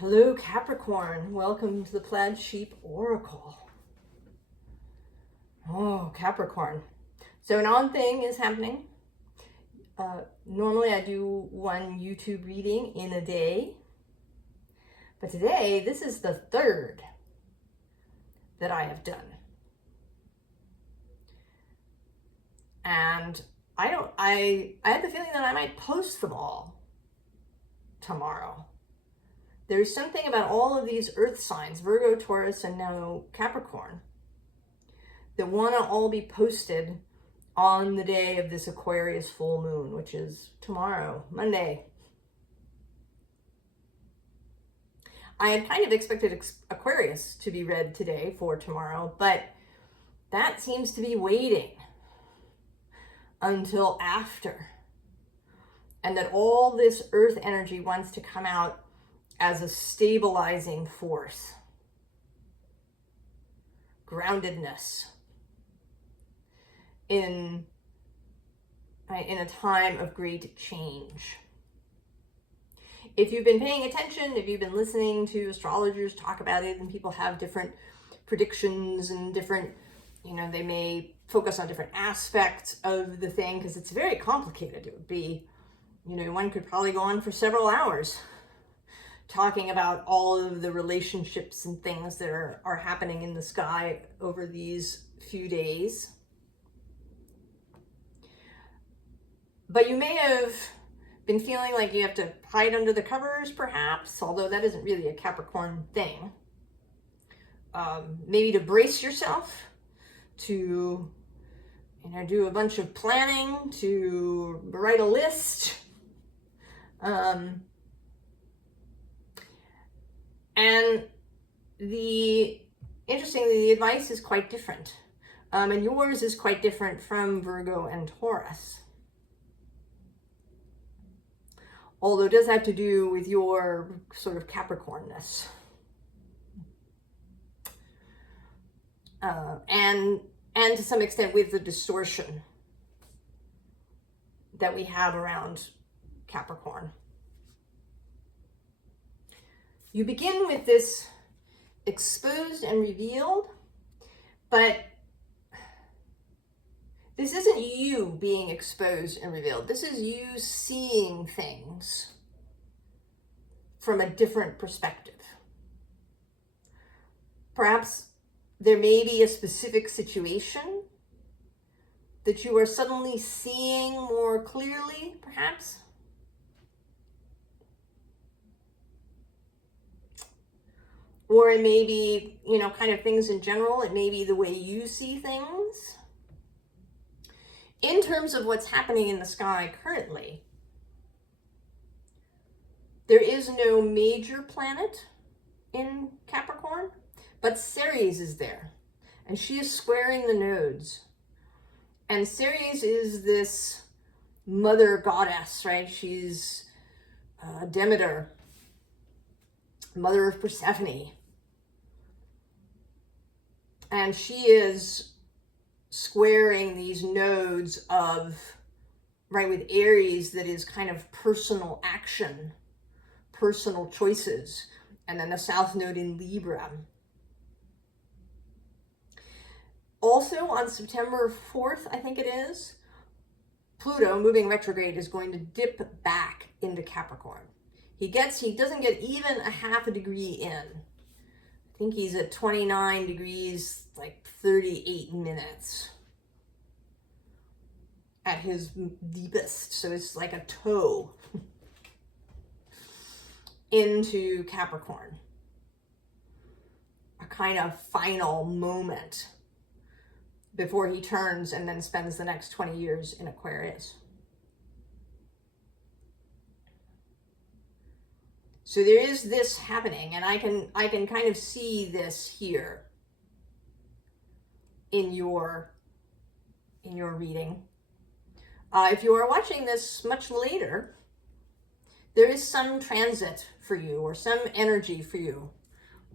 Hello Capricorn, welcome to the Plaid Sheep Oracle. Oh, Capricorn. So an odd thing is happening. Normally I do one YouTube reading in a day, but today this is the third that I have done. And I had the feeling that I might post them all tomorrow. There's something about all of these earth signs, Virgo, Taurus, and now Capricorn, that want to all be posted on the day of this Aquarius full moon, which is tomorrow, Monday. I had kind of expected Aquarius to be read today for tomorrow, but that seems to be waiting until after. And that all this earth energy wants to come out as a stabilizing force. Groundedness in a time of great change. If you've been paying attention, if you've been listening to astrologers talk about it, and people have different predictions and different, they may focus on different aspects of the thing because it's very complicated. It would be, one could probably go on for several hours talking about all of the relationships and things that are happening in the sky over these few days. But you may have been feeling like you have to hide under the covers, perhaps, although that isn't really a Capricorn thing. Maybe to brace yourself, to do a bunch of planning, to write a list. And interestingly, the advice is quite different. And yours is quite different from Virgo and Taurus. Although it does have to do with your sort of Capricornness. And to some extent with the distortion that we have around Capricorn. You begin with this exposed and revealed, but this isn't you being exposed and revealed. This is you seeing things from a different perspective. Perhaps there may be a specific situation that you are suddenly seeing more clearly, perhaps. Or it may be, kind of things in general. It may be the way you see things. In terms of what's happening in the sky currently, there is no major planet in Capricorn, but Ceres is there. And she is squaring the nodes. And Ceres is this mother goddess, right? She's Demeter, mother of Persephone. And she is squaring these nodes of, with Aries, that is kind of personal action, personal choices, and then the South Node in Libra. Also on September 4th, I think it is, Pluto, moving retrograde, is going to dip back into Capricorn. He doesn't get even a half a degree in. I think he's at 29 degrees, 38 minutes at his deepest. So it's like a toe into Capricorn. A kind of final moment before he turns and then spends the next 20 years in Aquarius. So there is this happening, and I can kind of see this here in your reading. If you are watching this much later, there is some transit for you or some energy for you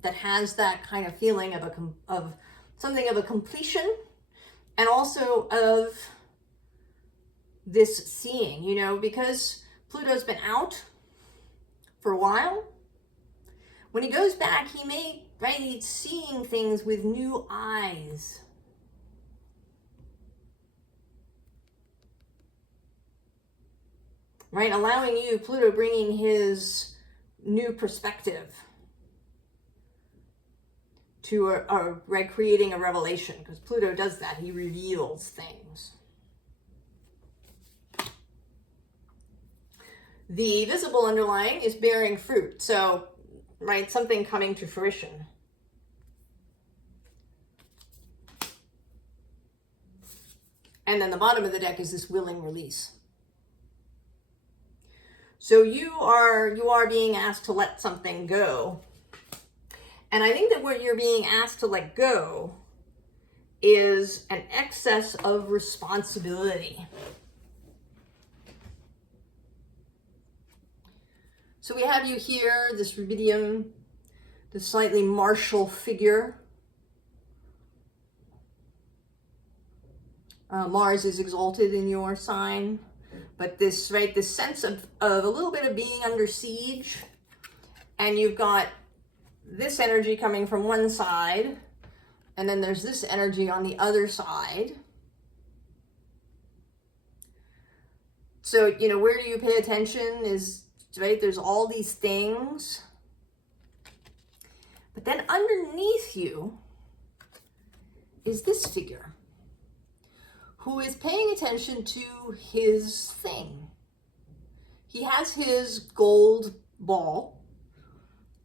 that has that kind of feeling of something of a completion, and also of this seeing, because Pluto's been out for a while. When he goes back, he may, right, he's seeing things with new eyes. Right, allowing you, Pluto bringing his new perspective to right, creating a revelation, because Pluto does that. He reveals things. The visible underlying is bearing fruit. So, right, something coming to fruition. And then the bottom of the deck is this willing release. So you are being asked to let something go. And I think that what you're being asked to let go is an excess of responsibility. So we have you here, this rubidium, this slightly martial figure. Mars is exalted in your sign. But this, right, this sense of a little bit of being under siege, and you've got this energy coming from one side, and then there's this energy on the other side. So, you know, where do you pay attention is, right, there's all these things. But then underneath you is this figure, who is paying attention to his thing. He has his gold ball,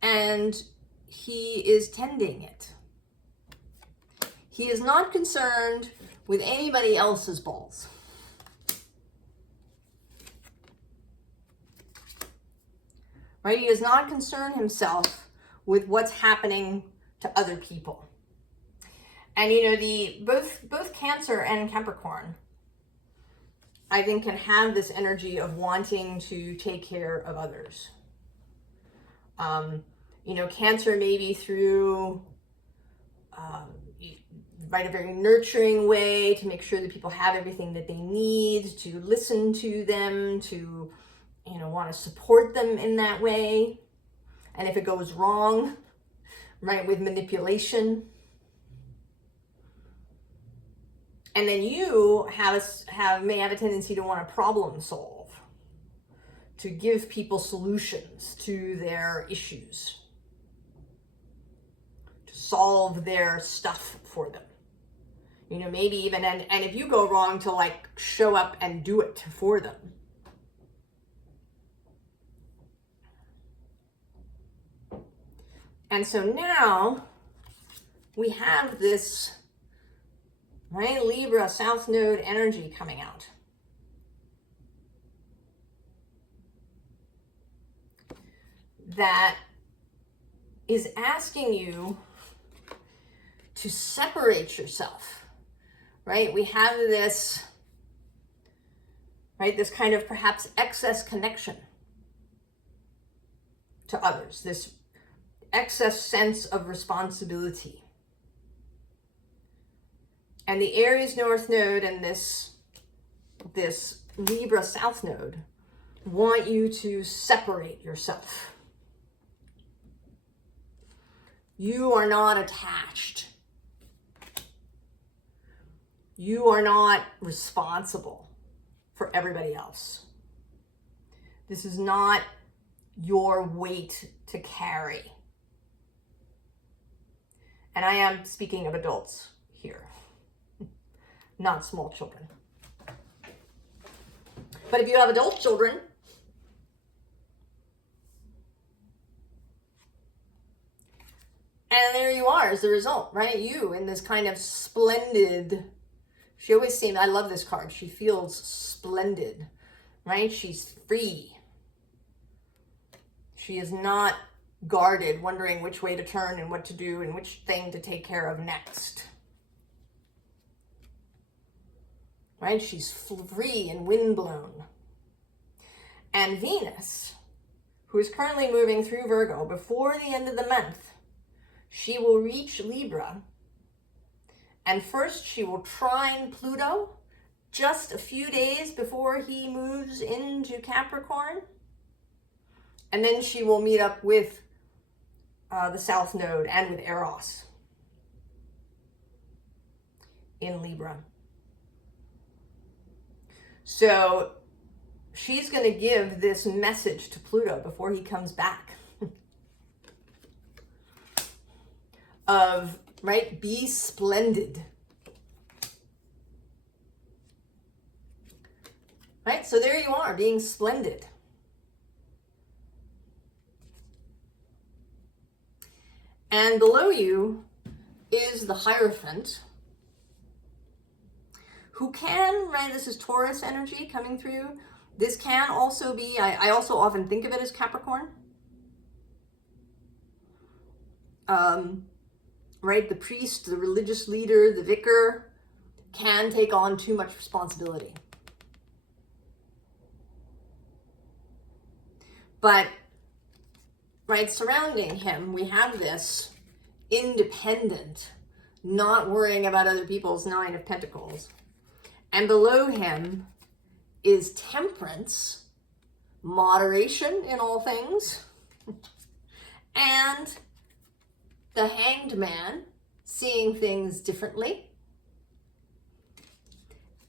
and he is tending it. He is not concerned with anybody else's balls. Right? He does not concern himself with what's happening to other people. And you know, both Cancer and Capricorn, I think, can have this energy of wanting to take care of others. You know, Cancer maybe through right, a very nurturing way to make sure that people have everything that they need, to listen to them, to, you know, want to support them in that way. And if it goes wrong, right, with manipulation. And then you may have a tendency to want to problem solve, to give people solutions to their issues, to solve their stuff for them. You know, maybe even, and if you go wrong, to like show up and do it for them. And so now we have this, right, Libra South Node energy coming out. That is asking you to separate yourself, right? We have this, right, this kind of perhaps excess connection to others, this excess sense of responsibility. And the Aries North Node and this Libra South Node want you to separate yourself. You are not attached. You are not responsible for everybody else. This is not your weight to carry. And I am speaking of adults here, not small children. But if you have adult children, and there you are as the result, right? You in this kind of splendid, she always seems, I love this card, she feels splendid, right? She's free. She is not guarded, wondering which way to turn and what to do and which thing to take care of next. Right? She's free and windblown. And Venus, who is currently moving through Virgo, before the end of the month, she will reach Libra. And first she will trine Pluto just a few days before he moves into Capricorn. And then she will meet up with the South Node and with Eros in Libra. So she's going to give this message to Pluto before he comes back of, right, be splendid. Right, so there you are, being splendid. And below you is the Hierophant, who can, right, this is Taurus energy coming through. This can also be, I also often think of it as Capricorn. Right, the priest, the religious leader, the vicar can take on too much responsibility. But, right, surrounding him, we have this independent, not worrying about other people's Nine of Pentacles. And below him is temperance, moderation in all things, and the Hanged Man, seeing things differently,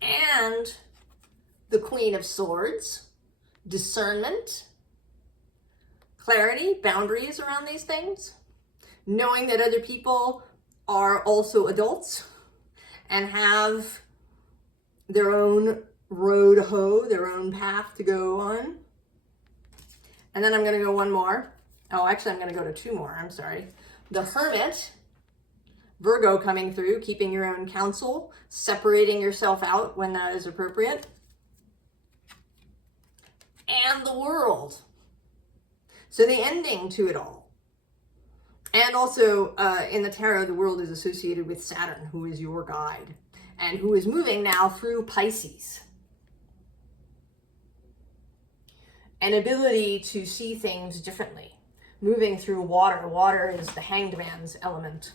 and the Queen of Swords, discernment, clarity, boundaries around these things, knowing that other people are also adults and have their own road to hoe, their own path to go on. And then I'm going to go one more. Oh, actually, I'm going to go to two more. I'm sorry. The Hermit, Virgo coming through, keeping your own counsel, separating yourself out when that is appropriate. And the World. So the ending to it all. And also in the tarot, the World is associated with Saturn, who is your guide, and who is moving now through Pisces. An ability to see things differently, moving through water. Water is the Hanged Man's element.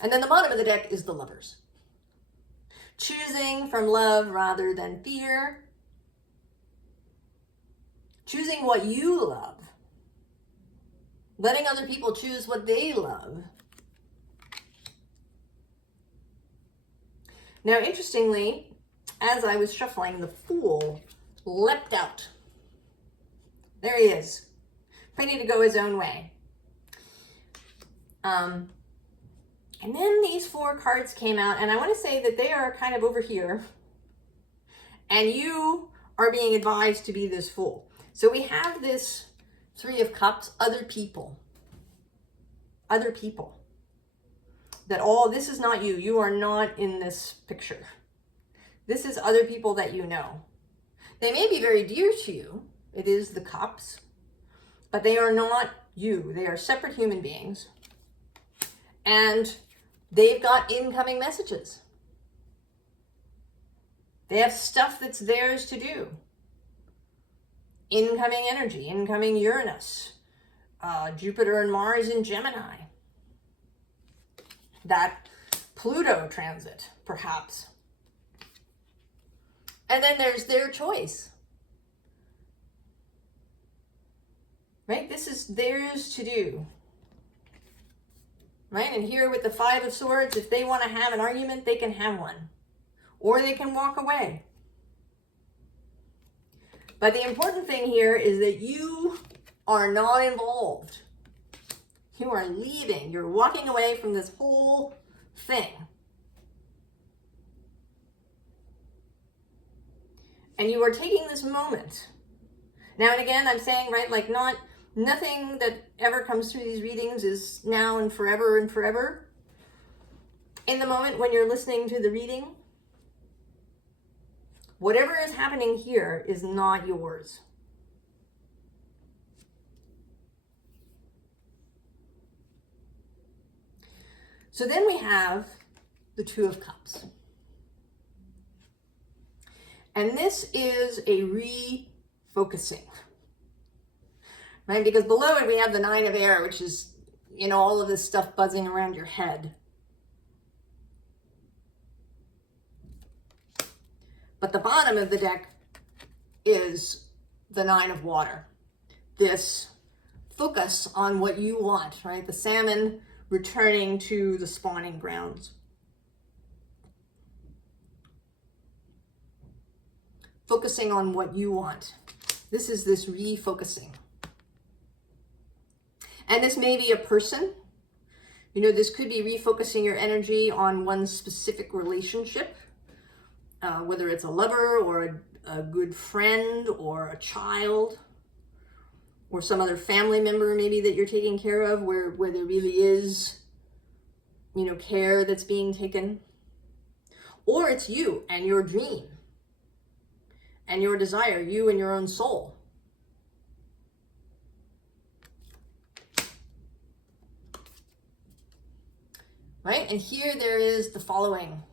And then the bottom of the deck is the Lovers. Choosing from love rather than fear. Choosing what you love. Letting other people choose what they love. Now, interestingly, as I was shuffling, the Fool leapt out. There he is, ready to go his own way. And then these four cards came out, and I want to say that they are kind of over here, and you are being advised to be this Fool. So we have this Three of Cups, other people. Other people. That all, this is not you. You are not in this picture. This is other people that you know. They may be very dear to you. It is the Cups. But they are not you. They are separate human beings. And they've got incoming messages. They have stuff that's theirs to do. Incoming energy, incoming Uranus, Jupiter and Mars in Gemini. That Pluto transit, perhaps. And then there's their choice. Right? This is theirs to do. Right? And here with the Five of Swords, if they want to have an argument, they can have one. Or they can walk away. But the important thing here is that you are not involved. You are leaving. You're walking away from this whole thing. And you are taking this moment. Now and again, I'm saying, right, like nothing that ever comes through these readings is now and forever and forever. In the moment when you're listening to the reading, whatever is happening here is not yours. So then we have the Two of Cups. And this is a refocusing. Right? Because below it we have the Nine of Air, which is, you know, all of this stuff buzzing around your head. But the bottom of the deck is the Nine of Water. This focus on what you want, right? The salmon returning to the spawning grounds. Focusing on what you want. This is this refocusing. And this may be a person. You know, this could be refocusing your energy on one specific relationship, whether it's a lover or a good friend or a child or some other family member maybe that you're taking care of, where there really is, you know, care that's being taken. Or it's you and your dream and your desire, you and your own soul. Right? And here there is the following.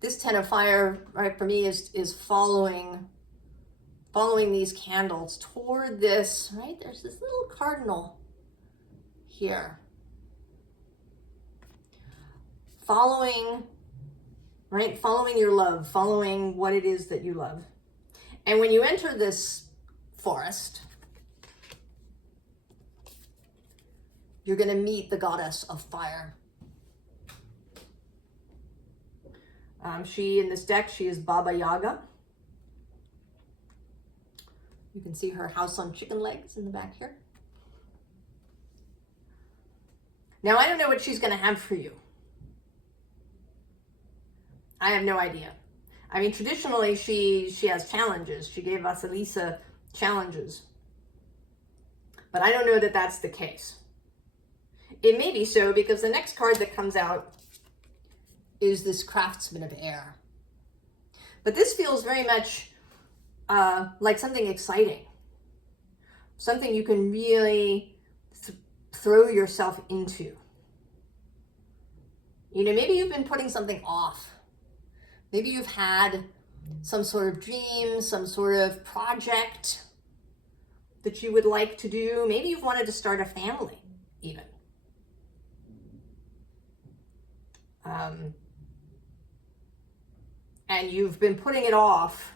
This Ten of Fire, right, for me is following these candles toward this, right? There's this little cardinal here. Following, right? Following your love, following what it is that you love. And when you enter this forest, you're going to meet the goddess of fire. In this deck, she is Baba Yaga. You can see her house on chicken legs in the back here. Now, I don't know what she's going to have for you. I have no idea. I mean, traditionally, she has challenges. She gave Vasilisa challenges. But I don't know that that's the case. It may be so because the next card that comes out is this Craftsman of Air. But this feels very much like something exciting. Something you can really throw yourself into. You know, maybe you've been putting something off. Maybe you've had some sort of dream, some sort of project that you would like to do. Maybe you've wanted to start a family, even. And you've been putting it off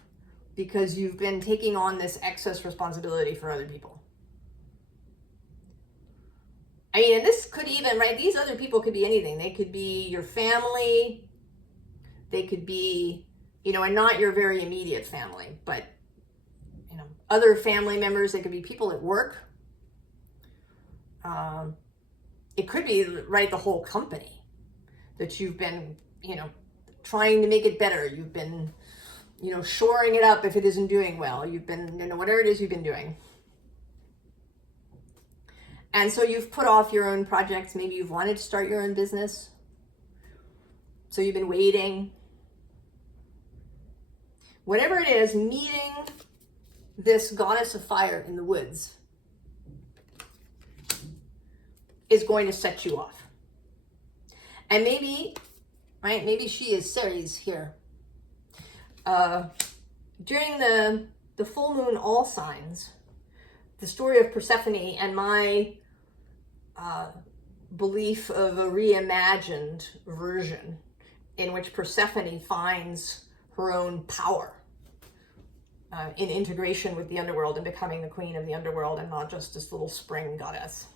because you've been taking on this excess responsibility for other people. I mean, and this could even, right, these other people could be anything. They could be your family. They could be, you know, and not your very immediate family, but, you know, other family members. They could be people at work. It could be, right, the whole company that you've been, you know, trying to make it better. You've been, you know, shoring it up if it isn't doing well. You've been, you know, whatever it is you've been doing. And so you've put off your own projects. Maybe you've wanted to start your own business. So you've been waiting. Whatever it is, meeting this goddess of fire in the woods is going to set you off. And maybe, right, maybe she is Ceres here. During the full moon all signs, the story of Persephone and my belief of a reimagined version in which Persephone finds her own power in integration with the underworld and becoming the queen of the underworld and not just this little spring goddess.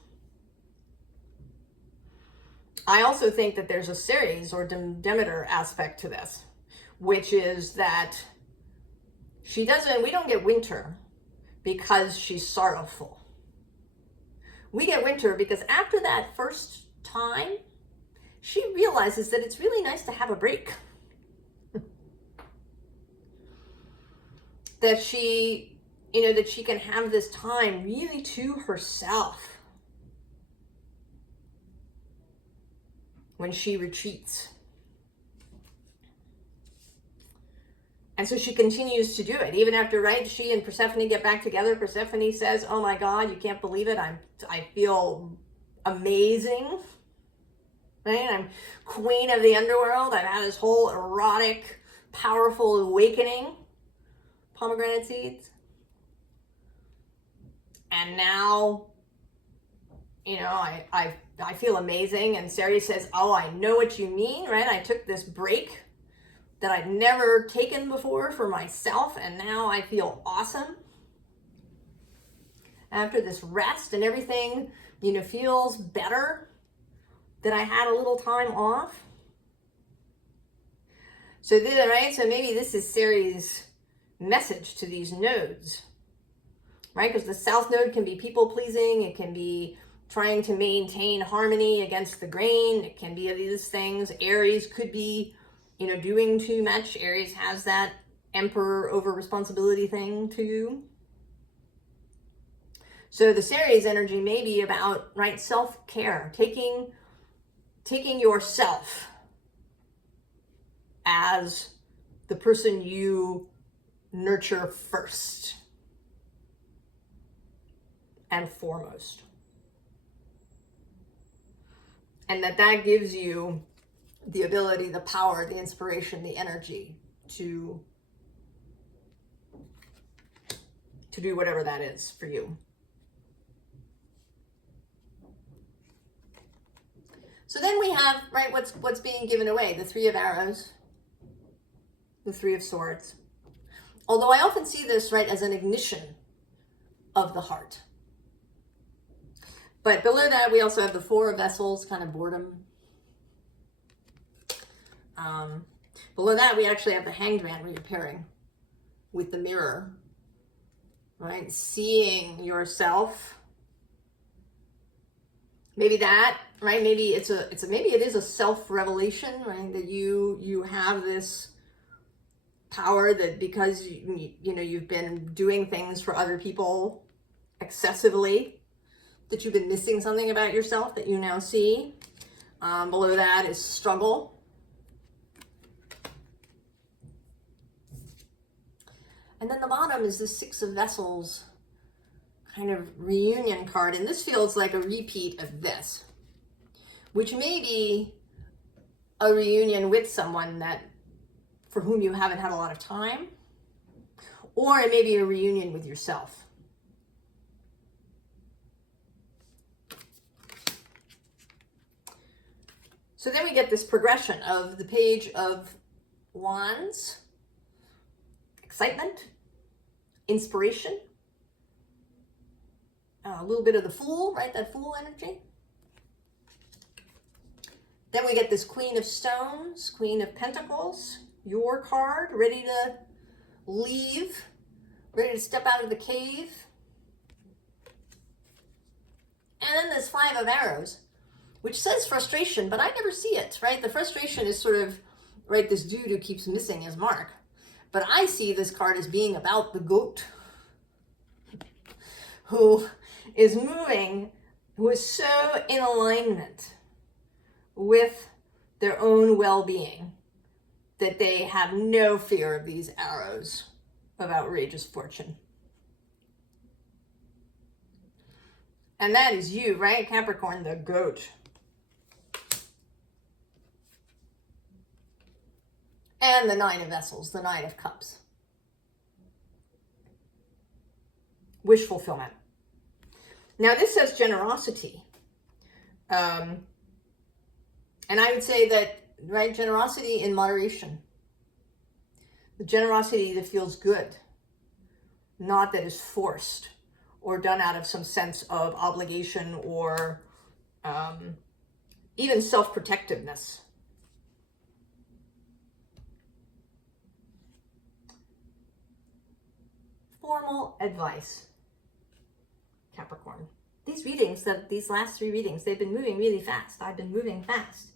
I also think that there's a Ceres or Demeter aspect to this, which is that we don't get winter because she's sorrowful. We get winter because after that first time, she realizes that it's really nice to have a break. That she, you know, that she can have this time really to herself when she retreats. And so she continues to do it. Even after, right, she and Persephone get back together, Persephone says, oh my God, you can't believe it. I feel amazing. Right? I'm queen of the underworld. I've had this whole erotic, powerful awakening. Pomegranate seeds. And now, you know, I feel amazing. And Ceres says, oh, I know what you mean, right? I took this break that I'd never taken before for myself, and now I feel awesome. after this rest and everything, you know, feels better that I had a little time off. So then, right, so maybe this is Ceres' message to these nodes, right? Because the South node can be people pleasing. It can be trying to maintain harmony against the grain. It can be these things. Aries could be, you know, doing too much. Aries has that emperor over responsibility thing too. So the Ceres energy may be about, right, self-care, taking yourself as the person you nurture first and foremost. And that gives you the ability, the power, the inspiration, the energy to do whatever that is for you. So then we have, right, what's being given away, the Three of Arrows, the Three of Swords. Although I often see this, right, as an ignition of the heart. But below that, we also have the Four of Vessels, kind of boredom. Below that, we actually have the Hanged Man, where you're pairing with the Mirror, right? Seeing yourself. Maybe that, right? Maybe maybe it is a self-revelation, right? That you have this power that because you know you've been doing things for other people excessively, that you've been missing something about yourself that you now see. Below that is struggle. And then the bottom is the Six of Vessels kind of reunion card. And this feels like a repeat of this, which may be a reunion with someone for whom you haven't had a lot of time, or it may be a reunion with yourself. So then we get this progression of the Page of Wands, excitement, inspiration, a little bit of the Fool, right? That Fool energy. Then we get this Queen of Stones, Queen of Pentacles, your card, ready to leave, ready to step out of the cave. And then this Five of Arrows, which says frustration, but I never see it, right? The frustration is sort of, right, this dude who keeps missing his mark. But I see this card as being about the goat who is moving, who is so in alignment with their own well-being that they have no fear of these arrows of outrageous fortune. And that is you, right? Capricorn, the goat. And the Nine of Vessels, the Nine of Cups. Wish fulfillment. Now this says generosity. And I would say that, right, generosity in moderation. The generosity that feels good, not that is forced or done out of some sense of obligation or even self-protectiveness. Formal advice, Capricorn. These readings, these last three readings, they've been moving really fast. I've been moving fast.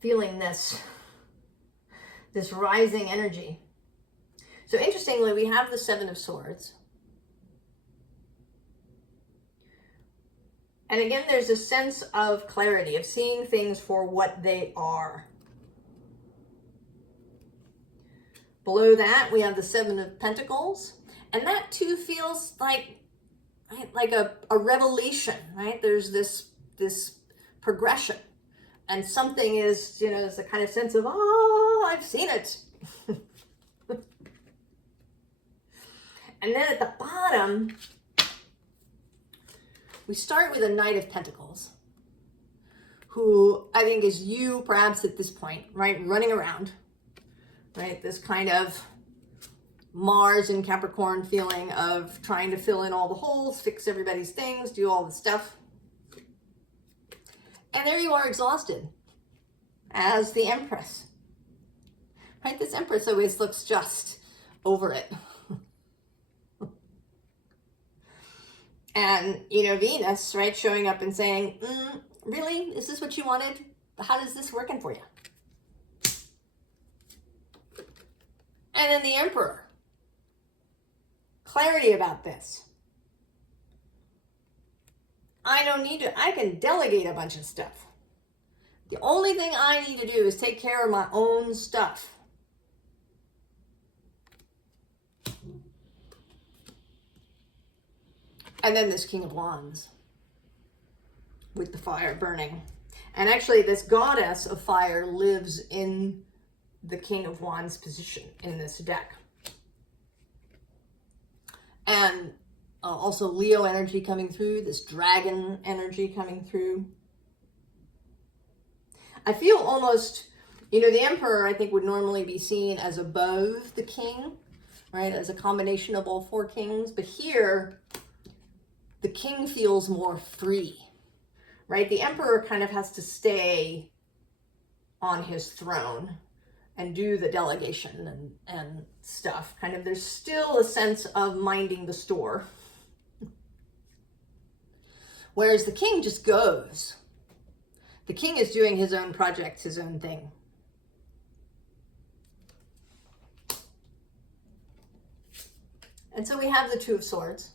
Feeling this rising energy. So interestingly, we have the Seven of Swords. And again, there's a sense of clarity, of seeing things for what they are. Below that, we have the Seven of Pentacles. And that too feels like, right, like a revelation, right? There's this progression. And something is, you know, there's a kind of sense of, oh, I've seen it. And then at the bottom, we start with a Knight of Pentacles, who I think is you perhaps at this point, right? Running around, right? This kind of Mars in Capricorn feeling of trying to fill in all the holes, fix everybody's things, do all the stuff. And there you are, exhausted as the Empress. Right? This Empress always looks just over it. And, you know, Venus, right, showing up and saying, really? Is this what you wanted? How is this working for you? And then the Emperor. Clarity about this. I don't need to, I can delegate a bunch of stuff. The only thing I need to do is take care of my own stuff. And then this King of Wands with the fire burning. And actually this goddess of fire lives in the King of Wands position in this deck. And also Leo energy coming through, this dragon energy coming through. I feel almost, you know, the Emperor I think would normally be seen as above the king, right? As a combination of all four kings. But here, the king feels more free, right? The Emperor kind of has to stay on his throne and do the delegation and stuff. Kind of, there's still a sense of minding the store. Whereas the king just goes. The king is doing his own project, his own thing. And so we have the Two of Swords.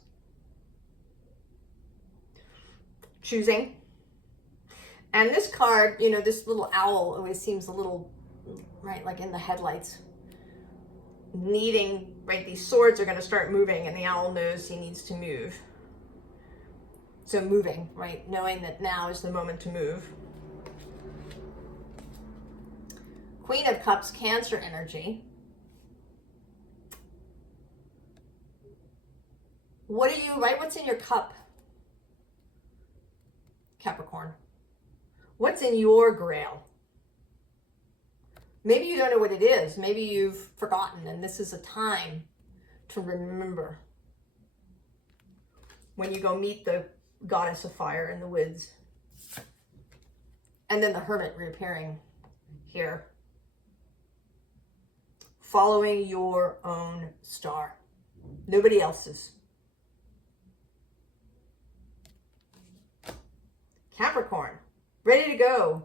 Choosing. And this card, you know, this little owl always seems a little, right, like in the headlights. Needing, right, these swords are going to start moving and the owl knows he needs to move. So moving, right, knowing that now is the moment to move. Queen of Cups, Cancer energy. What are you, right, what's in your cup, Capricorn? What's in your grail? Maybe you don't know what it is. Maybe you've forgotten, and this is a time to remember. When you go meet the goddess of fire in the woods. And then the Hermit reappearing here. Following your own star. Nobody else's. Capricorn, ready to go.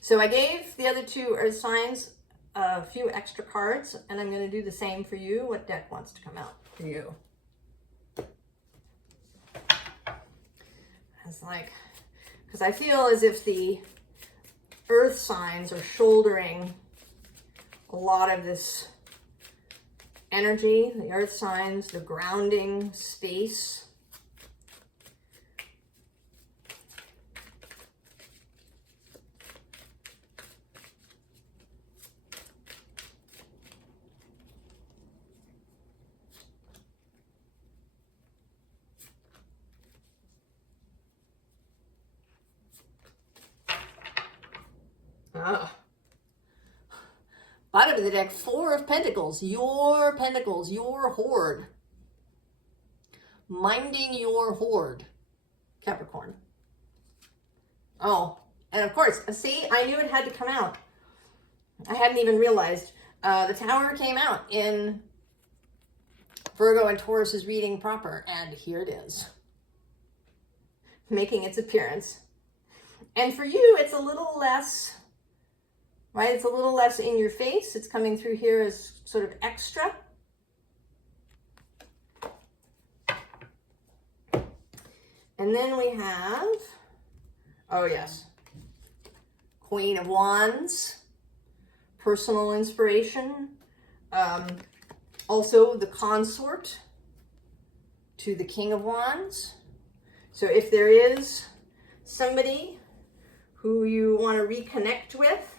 So I gave the other two earth signs a few extra cards, and I'm going to do the same for you. What deck wants to come out for you? It's like, because I feel as if the earth signs are shouldering a lot of this energy, the earth signs, the grounding space. Bottom of the deck, Four of Pentacles, your hoard. Minding your hoard, Capricorn. Oh, and of course, see, I knew it had to come out. I hadn't even realized. The Tower came out in Virgo and Taurus's reading proper, and here it is. Making its appearance. And for you, it's a little less, right? It's a little less in your face. It's coming through here as sort of extra. And then we have, oh yes, Queen of Wands, personal inspiration. Also the consort to the King of Wands. So if there is somebody who you want to reconnect with,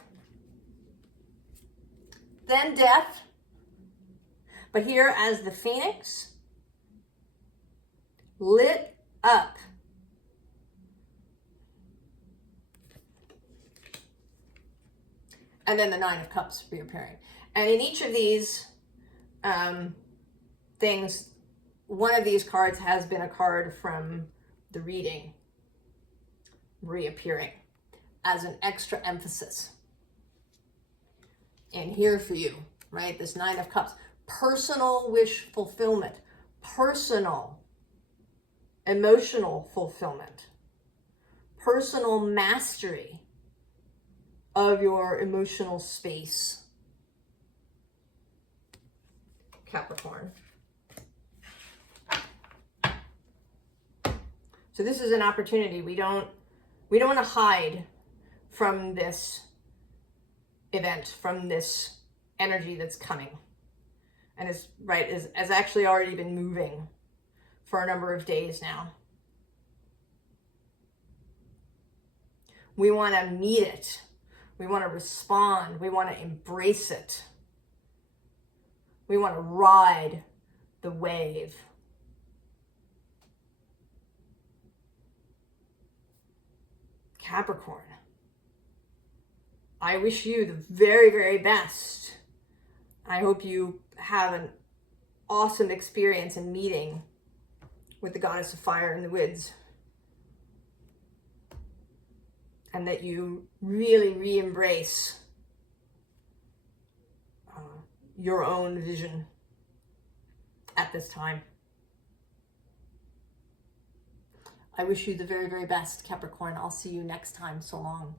then Death. But here as the Phoenix, lit up. And then the Nine of Cups reappearing. And in each of these things, one of these cards has been a card from the reading reappearing as an extra emphasis. And here for you, right? This Nine of Cups. Personal wish fulfillment. Personal emotional fulfillment. Personal mastery of your emotional space. Capricorn. So this is an opportunity. We don't want to hide from this event, from this energy that's coming. And is has actually already been moving for a number of days now. We want to meet it. We want to respond. We want to embrace it. We want to ride the wave. Capricorn, I wish you the very, very best. I hope you have an awesome experience and meeting with the goddess of fire in the woods. And that you really re-embrace your own vision at this time. I wish you the very, very best, Capricorn. I'll see you next time. So long.